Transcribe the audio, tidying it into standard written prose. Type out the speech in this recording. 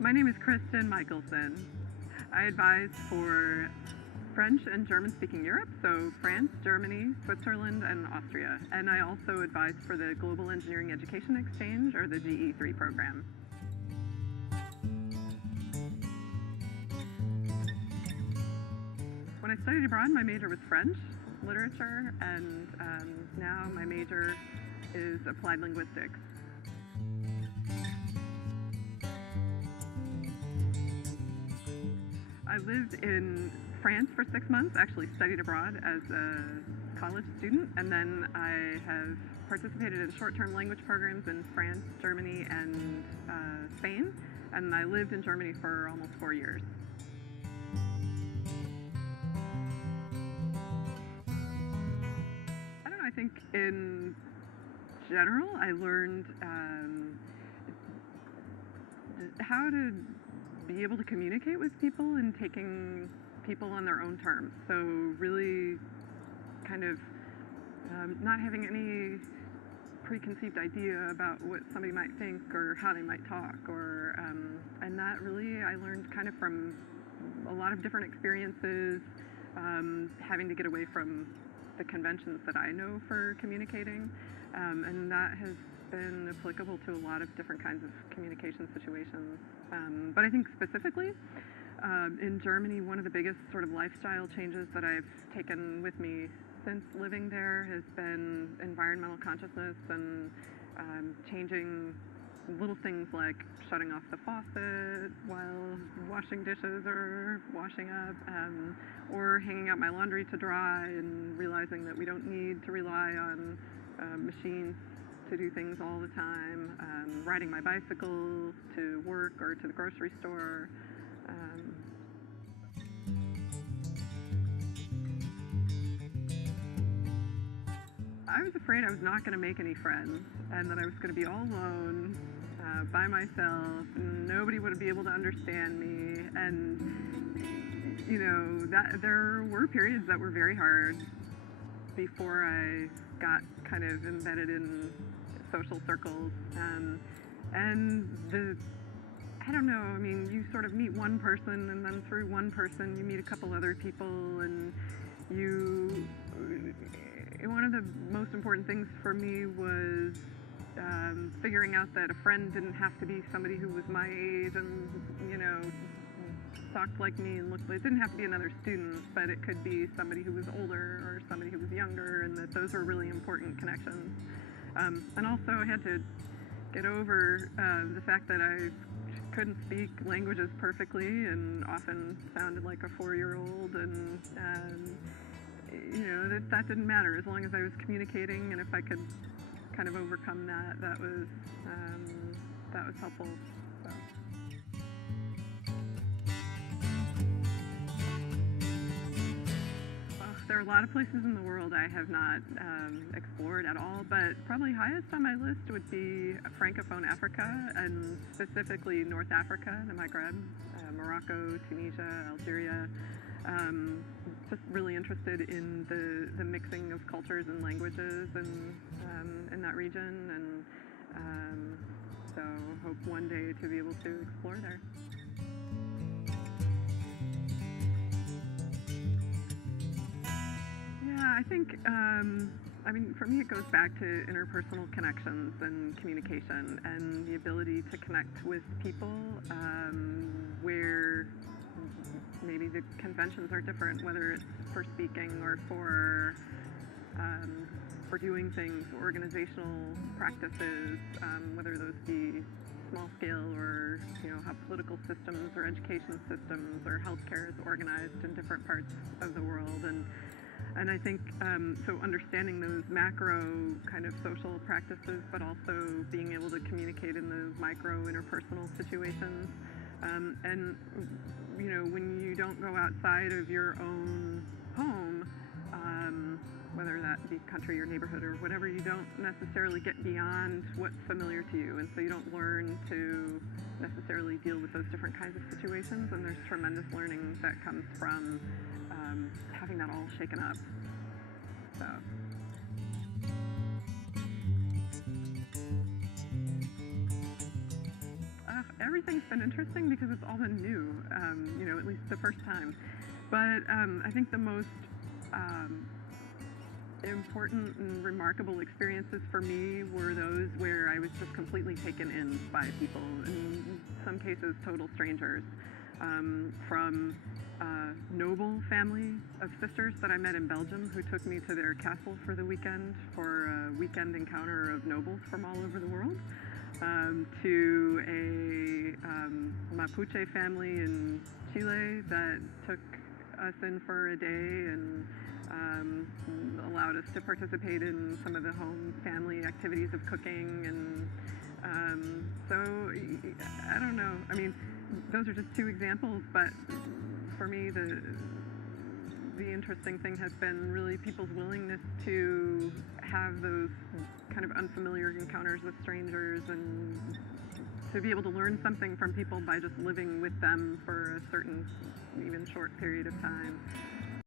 My name is Kristen. I advise for French and German-speaking Europe, so France, Germany, Switzerland, and Austria. And I also advise for the Global Engineering Education Exchange, or the GE3 program. When I studied abroad, my major was French literature, and now my major is applied linguistics. I lived in France for 6 months, actually studied abroad as a college student, and then I have participated in short-term language programs in France, Germany, and Spain, and I lived in Germany for almost 4 years. I don't know, I think in general I learned how to be able to communicate with people and taking people on their own terms. So really kind of not having any preconceived idea about what somebody might think or how they might talk, or and that really I learned kind of from a lot of different experiences, having to get away from the conventions that I know for communicating, and that has been applicable to a lot of different kinds of communication situations. But I think specifically in Germany, one of the biggest sort of lifestyle changes that I've taken with me since living there has been environmental consciousness and changing little things like shutting off the faucet while washing dishes or washing up, or hanging out my laundry to dry and realizing that we don't need to rely on machines to do things all the time, riding my bicycle to work or to the grocery store. I was afraid I was not going to make any friends and that I was going to be all alone, by myself, and nobody would be able to understand me, and you know, that there were periods that were very hard before I got kind of embedded in social circles, and I don't know, I mean, you sort of meet one person, and then through one person you meet a couple other people, and one of the most important things for me was figuring out that a friend didn't have to be somebody who was my age and, you know, talked like me and looked like, it didn't have to be another student, but it could be somebody who was older or somebody who was younger, and that those were really important connections. And also I had to get over the fact that I couldn't speak languages perfectly and often sounded like a 4-year-old, and you know, that didn't matter as long as I was communicating, and if I could kind of overcome that, that was helpful. So. There are a lot of places in the world I have not explored at all, but probably highest on my list would be Francophone Africa, and specifically North Africa, the Maghreb, Morocco, Tunisia, Algeria. Just really interested in the mixing of cultures and languages in that region, and so hope one day to be able to explore there. Yeah, I think, I mean, for me it goes back to interpersonal connections and communication and the ability to connect with people where maybe the conventions are different, whether it's for speaking or for doing things, organizational practices, whether those be small scale or, you know, how political systems or education systems or healthcare is organized in different parts of the world. And I think, so understanding those macro kind of social practices, but also being able to communicate in those micro interpersonal situations. And, you know, when you don't go outside of your own home, whether that be country or neighborhood or whatever, you don't necessarily get beyond what's familiar to you. And so you don't learn to necessarily deal with those different kinds of situations. And there's tremendous learning that comes from having that all shaken up. So. everything's been interesting because it's all been new, at least the first time. But I think the most um, important and remarkable experiences for me were those where I was just completely taken in by people, in some cases total strangers, from a noble family of sisters that I met in Belgium who took me to their castle for the weekend for a weekend encounter of nobles from all over the world, to a Mapuche family in Chile that took us in for a day and allowed us to participate in some of the home family activities of cooking. And so I don't know. I mean, those are just two examples, but for me, the interesting thing has been really people's willingness to have those kind of unfamiliar encounters with strangers and to be able to learn something from people by just living with them for a certain, even short period of time.